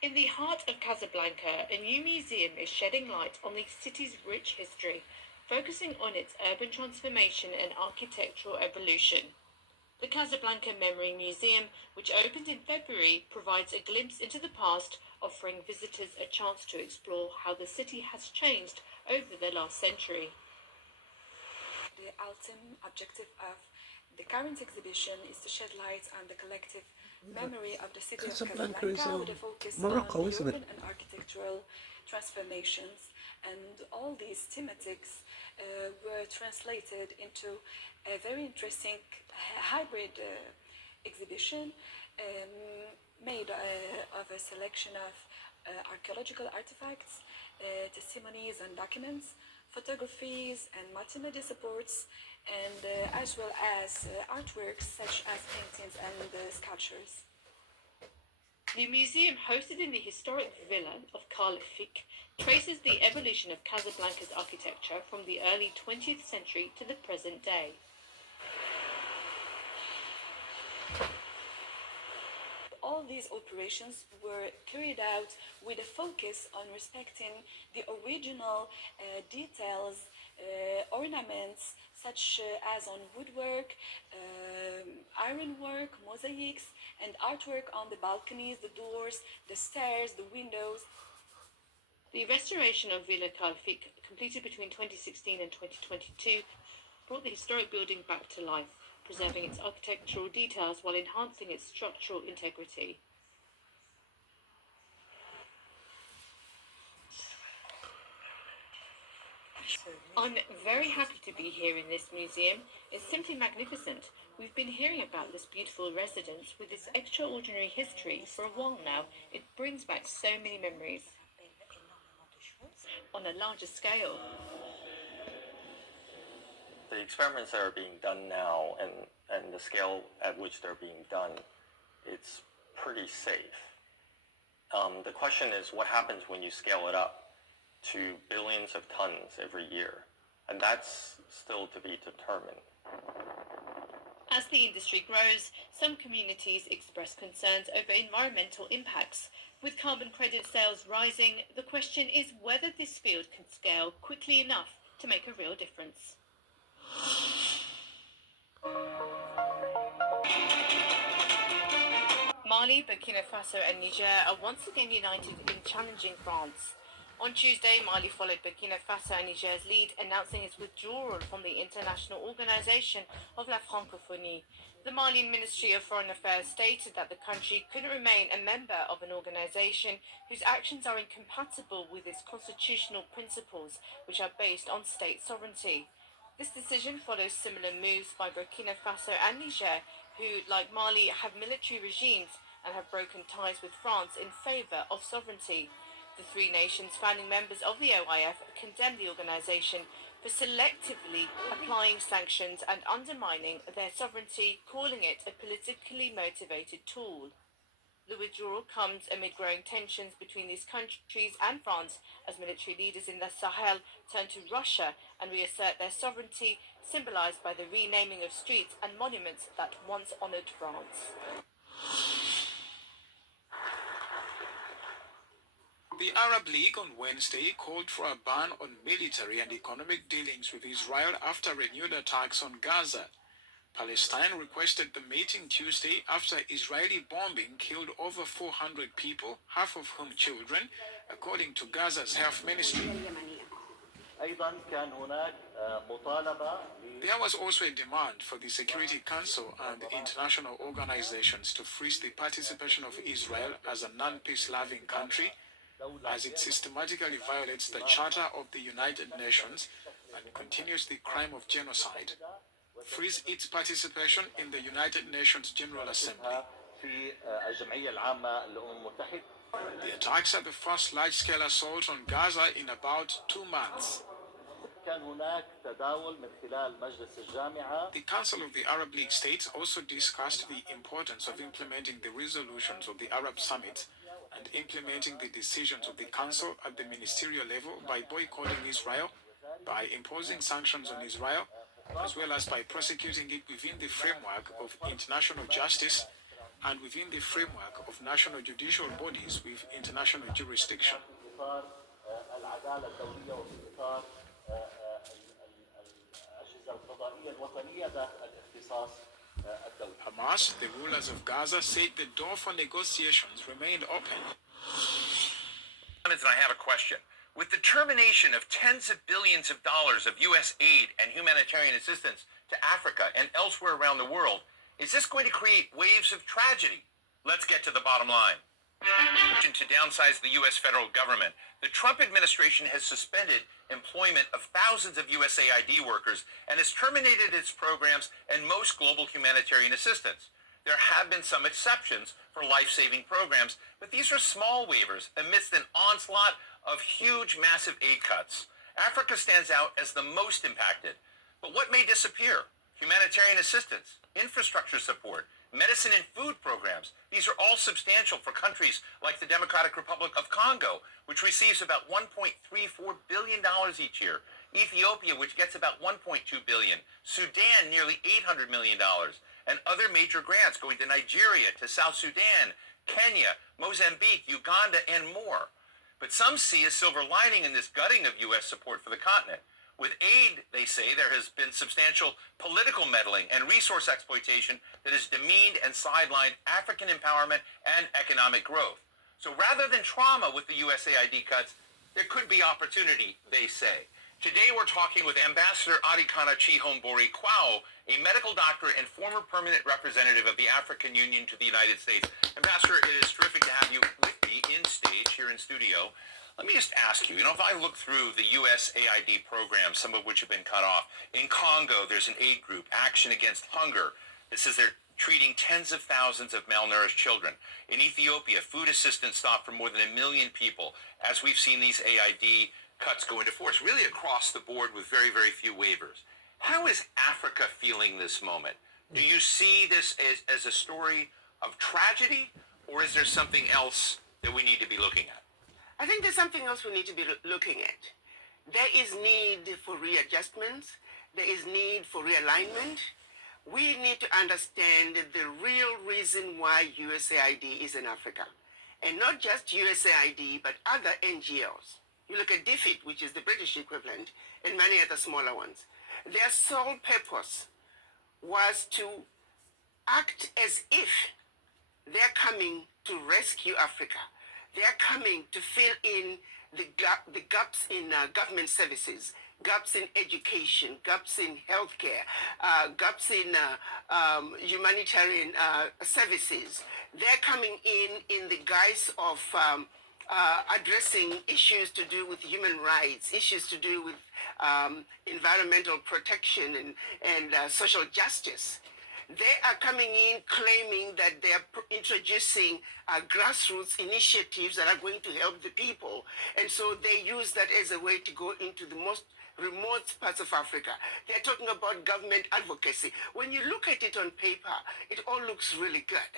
In the heart of Casablanca, a new museum is shedding light on the city's rich history, focusing on its urban transformation and architectural evolution. The Casablanca Memory Museum, which opened in February, provides a glimpse into the past, offering visitors a chance to explore how the city has changed over the last century. The ultimate objective of the current exhibition is to shed light on the collective memory of the city of Casablanca is Casablanca with a focus on Morocco, the isn't it? urban and architectural transformations. And all these thematics were translated into a very interesting hybrid exhibition made of a selection of archaeological artifacts, testimonies and documents, photographies and multimedia supports, and as well as artworks such as paintings and sculptures. The museum, hosted in the historic villa of Karl Fick, traces the evolution of Casablanca's architecture from the early 20th century to the present day. All these operations were carried out with a focus on respecting the original details, ornaments, such as on woodwork, ironwork, mosaics, and artwork on the balconies, the doors, the stairs, the windows. The restoration of Villa Karl Fick, completed between 2016 and 2022, brought the historic building back to life, preserving its architectural details while enhancing its structural integrity. I'm very happy to be here in this museum. It's simply magnificent. We've been hearing about this beautiful residence with its extraordinary history for a while now. It brings back so many memories. On a larger scale, the experiments that are being done now and the scale at which they're being done, it's pretty safe. The question is what happens when you scale it up to billions of tons every year, and that's still to be determined. As the industry grows, some communities express concerns over environmental impacts. With carbon credit sales rising, the question is whether this field can scale quickly enough to make a real difference. Mali, Burkina Faso and Niger are once again united in challenging France. On Tuesday, Mali followed Burkina Faso and Niger's lead, announcing its withdrawal from the International Organization of la Francophonie. The Malian Ministry of Foreign Affairs stated that the country couldn't remain a member of an organization whose actions are incompatible with its constitutional principles, which are based on state sovereignty. This decision follows similar moves by Burkina Faso and Niger, who, like Mali, have military regimes and have broken ties with France in favor of sovereignty. The three nations founding members of the OIF condemned the organization for selectively applying sanctions and undermining their sovereignty, calling it a politically motivated tool. The withdrawal comes amid growing tensions between these countries and France as military leaders in the Sahel turn to Russia and reassert their sovereignty, symbolized by the renaming of streets and monuments that once honored France. The Arab League on Wednesday called for a ban on military and economic dealings with Israel after renewed attacks on Gaza. Palestine requested the meeting Tuesday after Israeli bombing killed over 400 people, half of whom children, according to Gaza's health ministry. There was also a demand for the Security Council and international organizations to freeze the participation of Israel as a non-peace-loving country, as it systematically violates the Charter of the United Nations and continues the crime of genocide. Freeze its participation in the United Nations General Assembly. The attacks are the first large-scale assault on Gaza in about 2 months. The Council of the Arab League states also discussed the importance of implementing the resolutions of the Arab Summit and implementing the decisions of the Council at the ministerial level by boycotting Israel, by imposing sanctions on Israel, as well as by prosecuting it within the framework of international justice and within the framework of national judicial bodies with international jurisdiction. Hamas, the rulers of Gaza, said the door for negotiations remained open. And I have a question. With the termination of tens of billions of dollars of U.S. aid and humanitarian assistance to Africa and elsewhere around the world, is this going to create waves of tragedy? Let's get to the bottom line. To downsize the U.S. federal government, the Trump administration has suspended employment of thousands of USAID workers and has terminated its programs and most global humanitarian assistance. There have been some exceptions for life-saving programs, but these are small waivers amidst an onslaught of huge, massive aid cuts. Africa stands out as the most impacted. But what may disappear? Humanitarian assistance, infrastructure support, medicine and food programs. These are all substantial for countries like the Democratic Republic of Congo, which receives about $1.34 billion each year. Ethiopia, which gets about $1.2 billion. Sudan, nearly $800 million. And other major grants going to Nigeria, to South Sudan, Kenya, Mozambique, Uganda, and more. But some see a silver lining in this gutting of U.S. support for the continent. With aid, they say, there has been substantial political meddling and resource exploitation that has demeaned and sidelined African empowerment and economic growth. So rather than trauma with the USAID cuts, there could be opportunity, they say. Today we're talking with Ambassador Arikana Kwao, a medical doctor and former permanent representative of the African Union to the United States. Ambassador, it is terrific to have you with me in stage here in studio. Let me just ask you, if I look through the USAID programs, some of which have been cut off, in Congo, there's an aid group, Action Against Hunger. This is they're treating tens of thousands of malnourished children. In Ethiopia, food assistance stopped for more than 1 million people, as we've seen these AID cuts go into force, really across the board with very, very few waivers. How is Africa feeling this moment? Do you see this as a story of tragedy, or is there something else that we need to be looking at? I think there's something else we need to be looking at. There is need for readjustments. There is need for realignment. We need to understand the real reason why USAID is in Africa. And not just USAID, but other NGOs. You look at DFID, which is the British equivalent, and many other smaller ones. Their sole purpose was to act as if they're coming to rescue Africa. They're coming to fill in the gaps in government services, gaps in education, gaps in healthcare, gaps in humanitarian services. They're coming in the guise of addressing issues to do with human rights, issues to do with environmental protection and social justice. They are coming in claiming that they are introducing grassroots initiatives that are going to help the people. And so they use that as a way to go into the most remote parts of Africa. They're talking about government advocacy. When you look at it on paper, it all looks really good.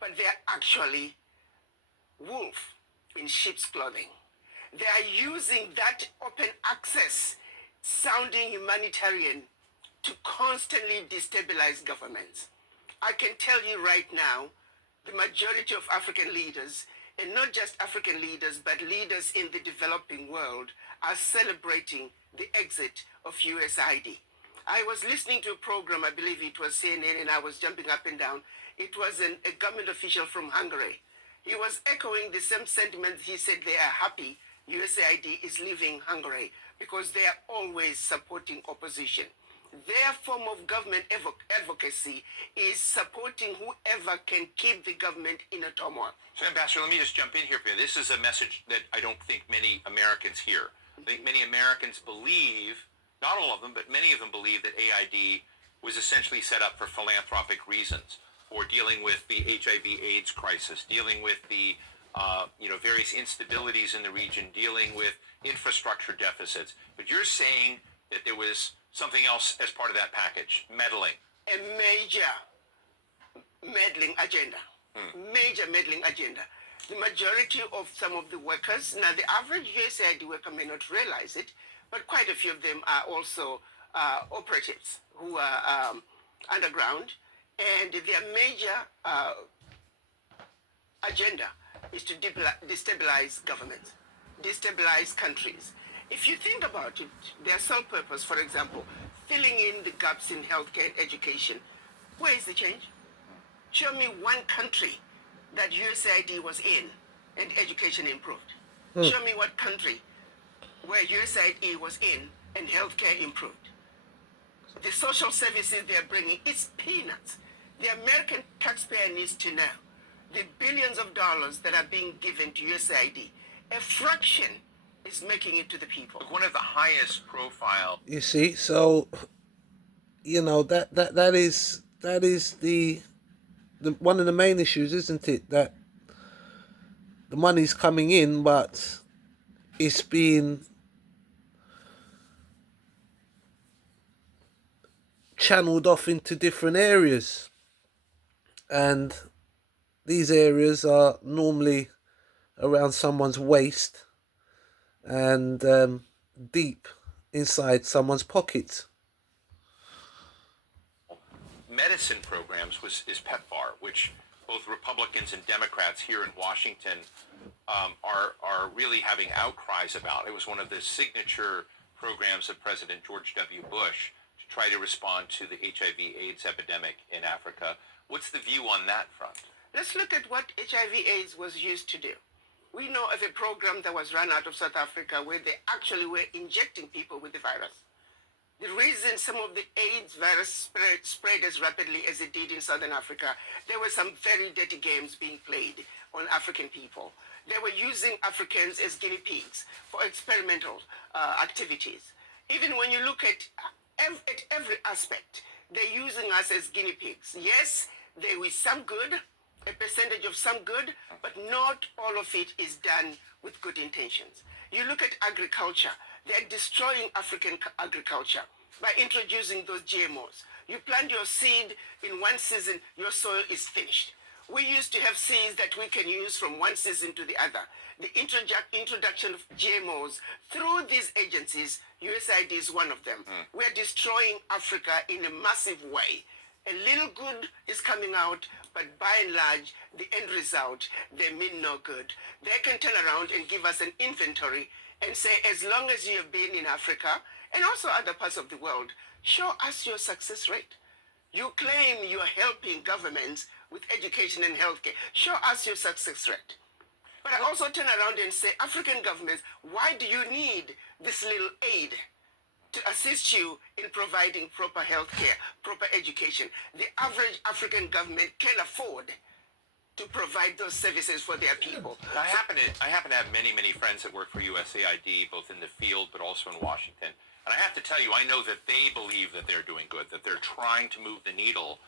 But they're actually wolf in sheep's clothing. They are using that open access sounding humanitarian to constantly destabilize governments. I can tell you right now, the majority of African leaders, and not just African leaders, but leaders in the developing world, are celebrating the exit of USAID. I was listening to a program, I believe it was CNN, and I was jumping up and down. It was a government official from Hungary. He was echoing the same sentiments. He said they are happy USAID is leaving Hungary because they are always supporting opposition. Their form of government advocacy is supporting whoever can keep the government in a turmoil. So, Ambassador, let me just jump in here for you. This is a message that I don't think many Americans hear. I think many Americans believe, not all of them, but many of them believe that AID was essentially set up for philanthropic reasons, for dealing with the HIV/AIDS crisis, dealing with the various instabilities in the region, dealing with infrastructure deficits. But you're saying that there was something else as part of that package, meddling. A major meddling agenda. Major meddling agenda. The majority of some of the workers, now the average USAID worker may not realize it, but quite a few of them are also operatives who are underground, and their major agenda is to destabilize governments, destabilize countries. If you think about it, their sole purpose, for example, filling in the gaps in healthcare and education, where is the change? Show me one country that USAID was in and education improved. Show me what country where USAID was in and healthcare improved. The social services they're bringing, it's peanuts. The American taxpayer needs to know the billions of dollars that are being given to USAID, a fraction is making it to the people. One of the highest profile. You see, so that is the one of the main issues, isn't it? That the money's coming in, but it's being channeled off into different areas, and these areas are normally around someone's waist and deep inside someone's pockets. Medicine programs is PEPFAR, which both Republicans and Democrats here in Washington are really having outcries about. It was one of the signature programs of President George W. Bush to try to respond to the HIV/AIDS epidemic in Africa. What's the view on that front? Let's look at what HIV/AIDS was used to do. We know of a program that was run out of South Africa where they actually were injecting people with the virus. The reason some of the AIDS virus spread as rapidly as it did in Southern Africa, there were some very dirty games being played on African people. They were using Africans as guinea pigs for experimental activities. Even when you look at every aspect, they're using us as guinea pigs. Yes, there is some good, a percentage of some good, but not all of it is done with good intentions. You look at agriculture, they're destroying African agriculture by introducing those GMOs. You plant your seed in one season, your soil is finished. We used to have seeds that we can use from one season to the other. The introduction of GMOs through these agencies, USAID is one of them. We're destroying Africa in a massive way. A little good is coming out, but by and large, the end result, they mean no good. They can turn around and give us an inventory and say, as long as you have been in Africa and also other parts of the world, show us your success rate. You claim you are helping governments with education and healthcare. Show us your success rate. But I also turn around and say, African governments, why do you need this little aid to assist you in providing proper healthcare, proper education? The average African government can afford to provide those services for their people. I happen to have many friends that work for USAID, both in the field but also in Washington. And I have to tell you, I know that they believe that they're doing good, that they're trying to move the needle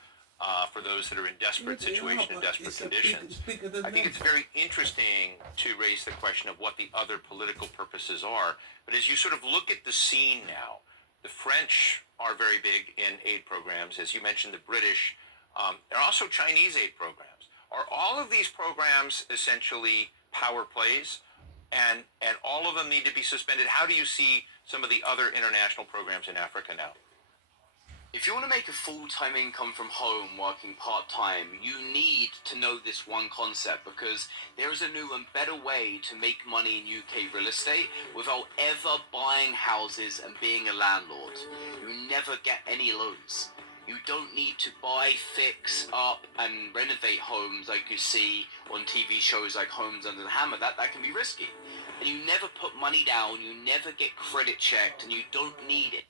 for those that are in desperate situations and desperate conditions. I think it's very interesting to raise the question of what the other political purposes are. But as you sort of look at the scene now, the French are very big in aid programs. As you mentioned, the British, and also Chinese aid programs. Are all of these programs essentially power plays, and all of them need to be suspended? How do you see some of the other international programs in Africa now? If you want to make a full-time income from home working part-time, you need to know this one concept, because there is a new and better way to make money in UK real estate without ever buying houses and being a landlord. You never get any loans. You don't need to buy, fix up and renovate homes like you see on TV shows like Homes Under the Hammer. That can be risky. And you never put money down, you never get credit checked, and you don't need it.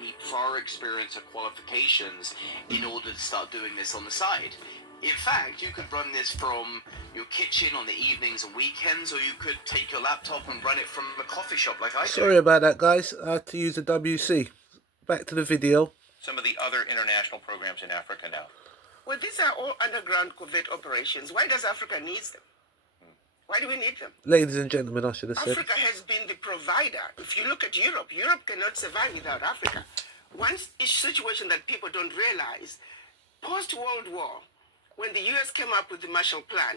Need prior experience or qualifications in order to start doing this on the side. In fact, you could run this from your kitchen on the evenings and weekends, or you could take your laptop and run it from a coffee shop like I do. Sorry about that, guys. I had to use a WC. Back to the video. Some of the other international programs in Africa now. Well, these are all underground covert operations. Why does Africa need them? Why do we need them? Ladies and gentlemen, I should have said. Africa has been the provider. If you look at Europe, Europe cannot survive without Africa. One situation that people don't realize, post-World War, when the US came up with the Marshall Plan,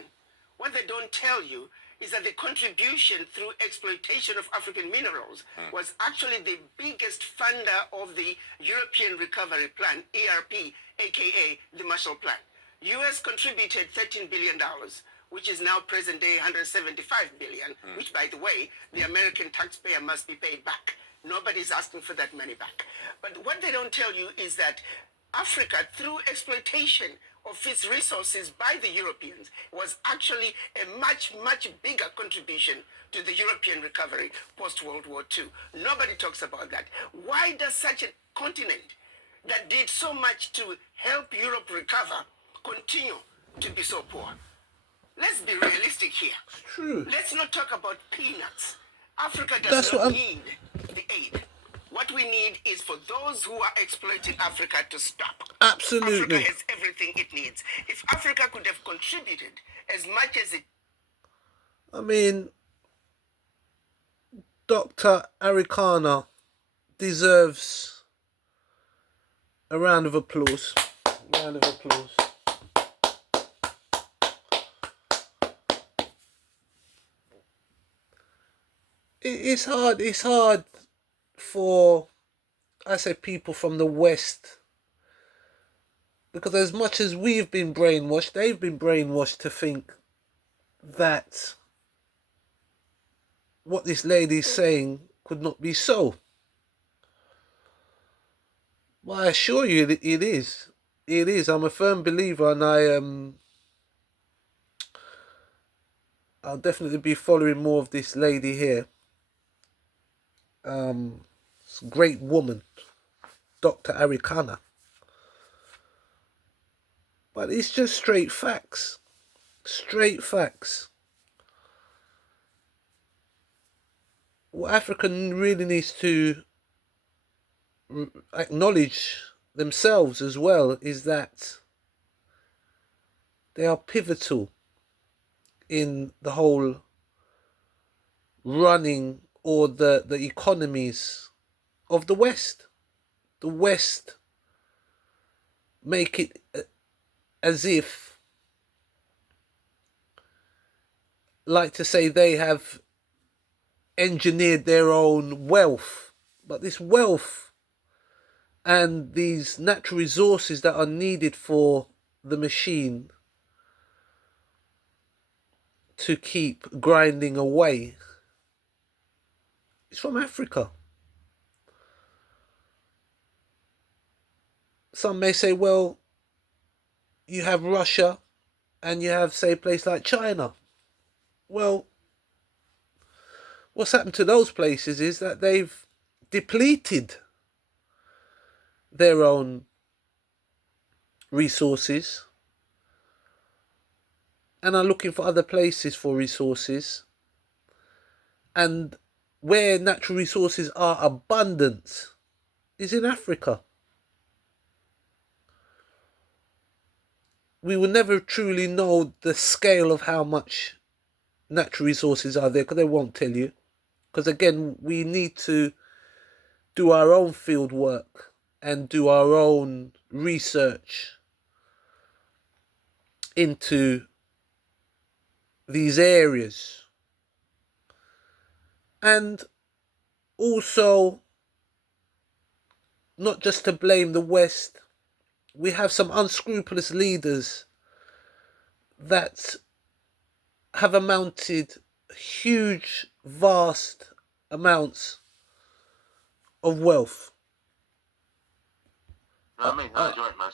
what they don't tell you is that the contribution through exploitation of African minerals was actually the biggest funder of the European Recovery Plan, ERP, aka the Marshall Plan. US contributed $13 billion, which is now present day 175 billion, which, by the way, the American taxpayer must be paid back. Nobody's asking for that money back. But what they don't tell you is that Africa, through exploitation of its resources by the Europeans, was actually a much, much bigger contribution to the European recovery post-World War II. Nobody talks about that. Why does such a continent that did so much to help Europe recover continue to be so poor? Let's be realistic here. It's true. Let's not talk about peanuts. Africa does That's what not I'm... need the aid. What we need is for those who are exploiting Africa to stop. Absolutely. Africa has everything it needs. If Africa could have contributed as much as it... I mean, Dr. Arikana deserves a round of applause. Round of applause. It's hard for, I say, people from the West, because as much as we've been brainwashed, they've been brainwashed to think that what this lady's saying could not be so. Well, I assure you it is. It is. I'm a firm believer, and I'll definitely be following more of this lady here. Great woman, Dr. Arikana. But it's just straight facts. Straight facts. What Africa really needs to acknowledge themselves as well is that they are pivotal in the whole running or the economies of the West. The West make it as if, like to say, they have engineered their own wealth. But this wealth and these natural resources that are needed for the machine to keep grinding away, it's from Africa. Some may say, well, you have Russia and you have, say, a place like China. Well, what's happened to those places is that they've depleted their own resources and are looking for other places for resources. And where natural resources are abundant is in Africa. We will never truly know the scale of how much natural resources are there, because they won't tell you. Because again, we need to do our own field work and do our own research into these areas. And also, not just to blame the West, we have some unscrupulous leaders that have amounted huge, vast amounts of wealth. I mean, I enjoyed myself.